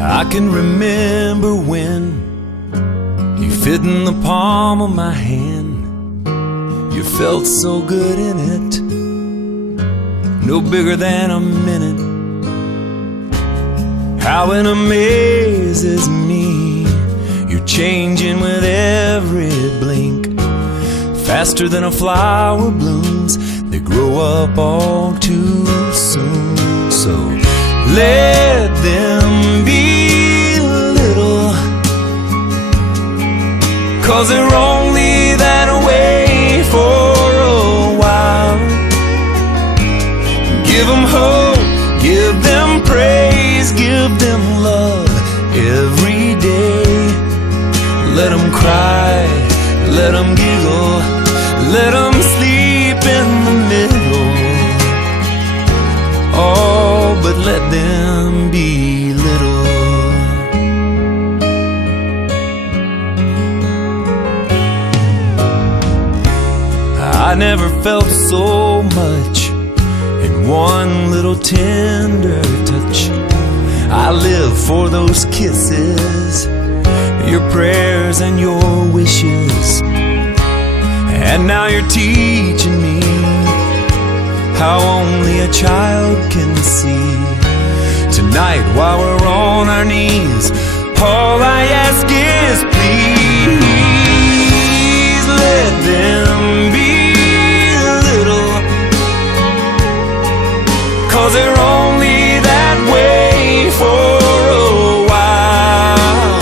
I can remember when you fit in the palm of my hand. You felt so good in it, no bigger than a minute. How it amazes me, you're changing with every blink, faster than a flower blooms. They grow up all too soon. So let them be little, 'cause they're only that way for a while. Give them hope, give them praise, give them love every day. Let them cry, let them giggle, let them sleep in the middle. Oh, but let them be little. I never felt so much in one little tender touch. I live for those kisses, your prayers and your wishes. And now you're teaching me how only a child can see. Tonight while we're on our knees, all I ask is please let them be little, 'cause they're only that way for a while.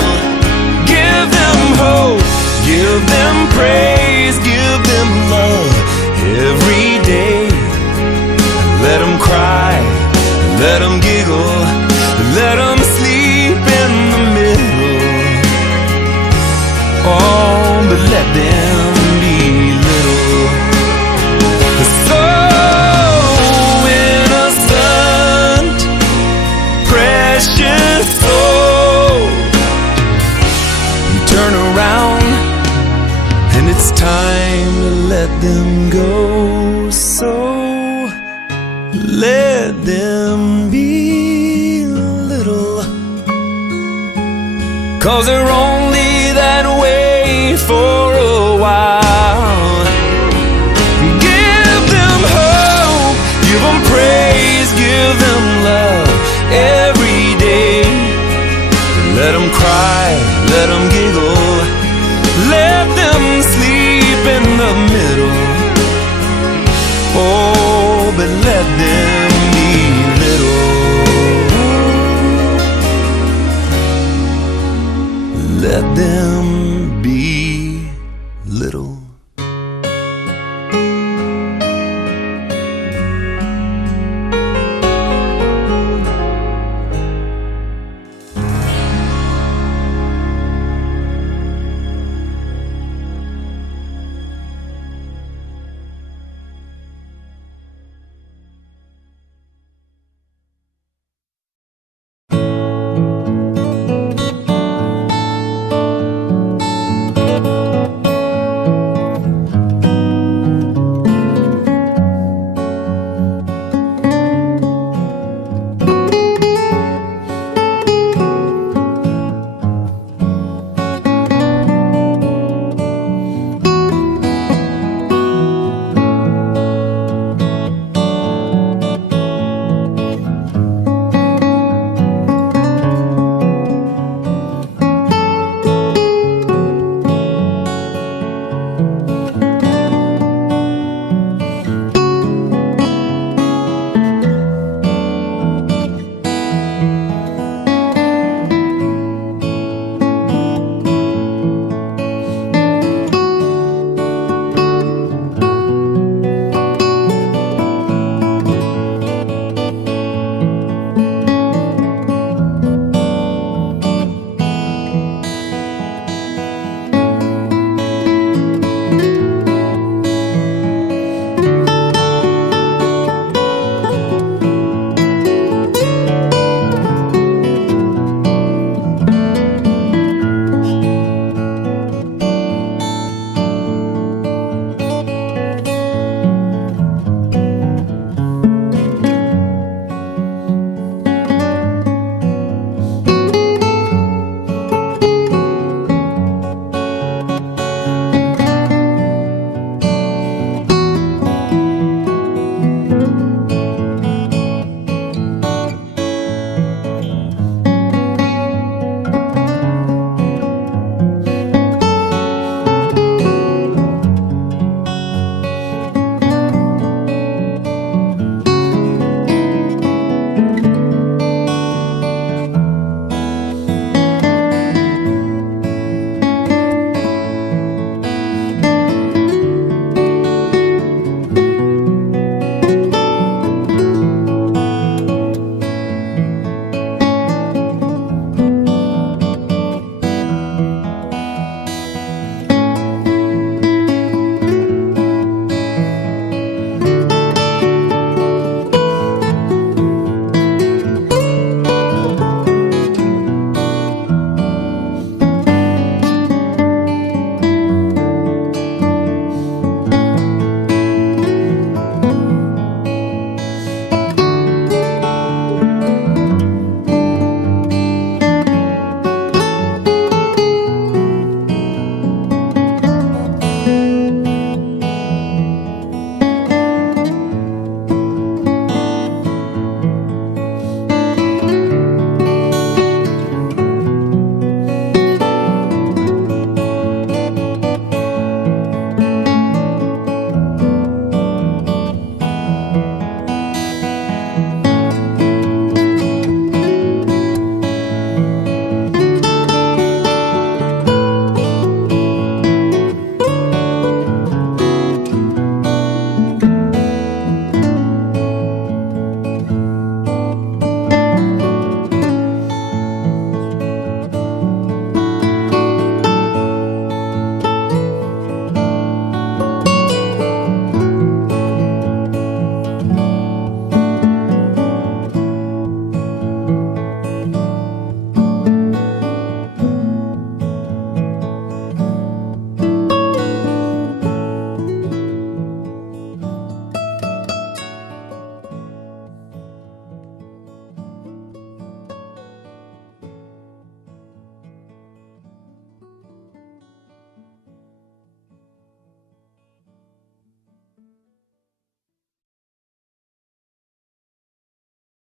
Give them hope, give them praise, give them love every day. Let them cry, let them giggle, let them sleep in the middle. Oh, but let them be little. So innocent, precious soul. You turn around and it's time to let them go. So let them be little, 'cause they're only that way for a while. Give them hope, give them praise, give them love every day. Let them cry, let them giggle,